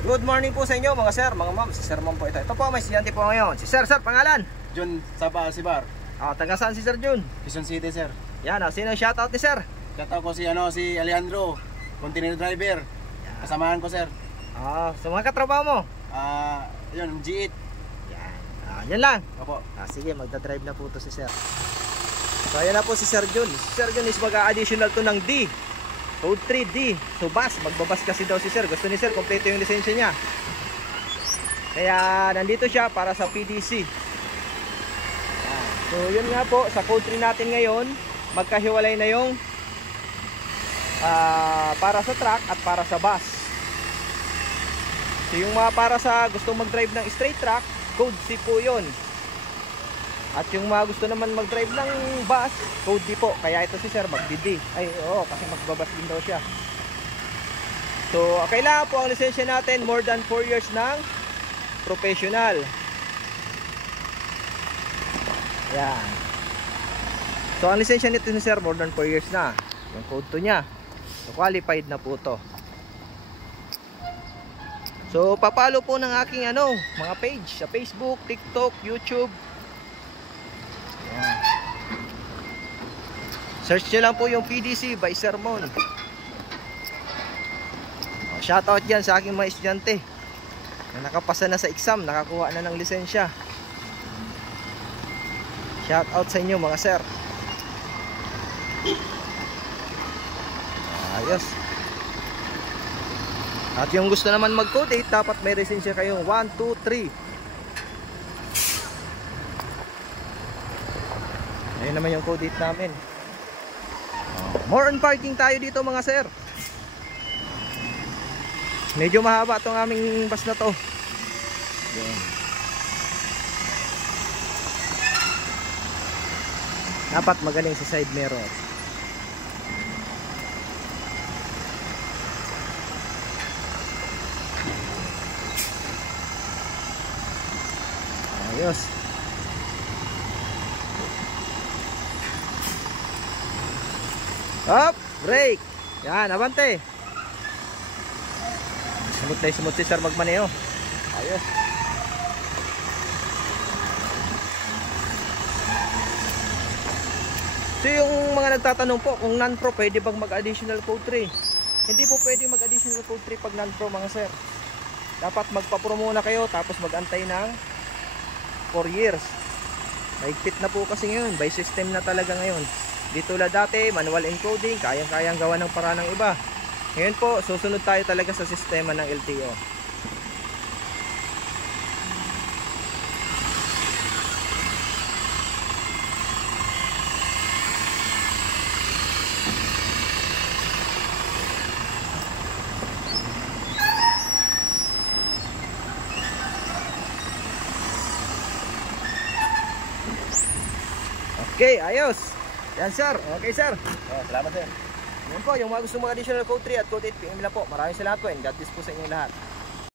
Good morning po sa inyo mga sir, mga ma'am. Si Sir Ma'am po ito. Ito po, may estudyante po ngayon. Si Sir, pangalan? Jun Saba Sibar. Taga saan si Sir Jun? Quezon City, sir. Yan, sino ang shoutout ni Sir? Shoutout ko si Alejandro, container driver. Kasamahan ko, sir. Sa mga katrabaho mo? Yun, G8. Yan. Yan lang. Opo. Sige, magdadrive na po to si Sir. So, ayan na po si Sir Jun. Si Sir Jun is mag-additional to ng D. Code 3D. So bus, magbabas kasi daw si Sir. Gusto ni Sir, kompleto yung lisensya niya. Kaya nandito siya para sa PDC. So yun nga po, sa code 3 natin ngayon, magkahiwalay na yung para sa truck at para sa bus. So yung mga para sa gustong mag-drive ng straight truck, code C po yun. At yung mga gusto naman mag-drive ng bus, code D po. Kaya ito si Sir mag-D. Ay, oo, kasi magbabas din daw siya. So, kailangan po ang lisensya natin more than 4 years ng professional. Yan. So, ang lisensya nito ni Sir more than 4 years na. Yung code 2 niya. So, qualified na po to. So, papalo po ng aking mga page sa Facebook, TikTok, YouTube. Search nyo lang po yung PDC by Sir Mon. Shoutout yan sa aking mga estudyante na nakapasa na sa exam, nakakuha na ng lisensya. Shoutout sa inyo mga sir. Ayos. At yung gusto naman mag-code 8, dapat may lisensya kayong 1, 2, 3. Ayun naman yung code 8 namin. More on parking tayo dito mga sir. Medyo mahaba itong aming bus na to. Yan. Dapat magaling sa side mirror. Ayos. Up, brake. Yan, abante. Smooth si Sir magmaneho. Ayos. So yung mga nagtatanong po kung non-pro pwede bang mag-additional code 3? Hindi po pwede mag-additional code 3 pag non-pro mga sir. Dapat magpa-pro muna kayo tapos mag-antay ng 4 years. Mahigpit na po kasi ngayon, by system na talaga ngayon. Di tulad dati, manual encoding, kayang-kayang gawa ng paraan ng iba. Ngayon po, susunod tayo talaga sa sistema ng LTO. Okay, ayos. Yan sir, okay sir. Salamat sir. Yan po, yung mga gusto mag-additional code 3 at code 8 PM lang po. Maraming salamat po and God bless po sa inyong lahat.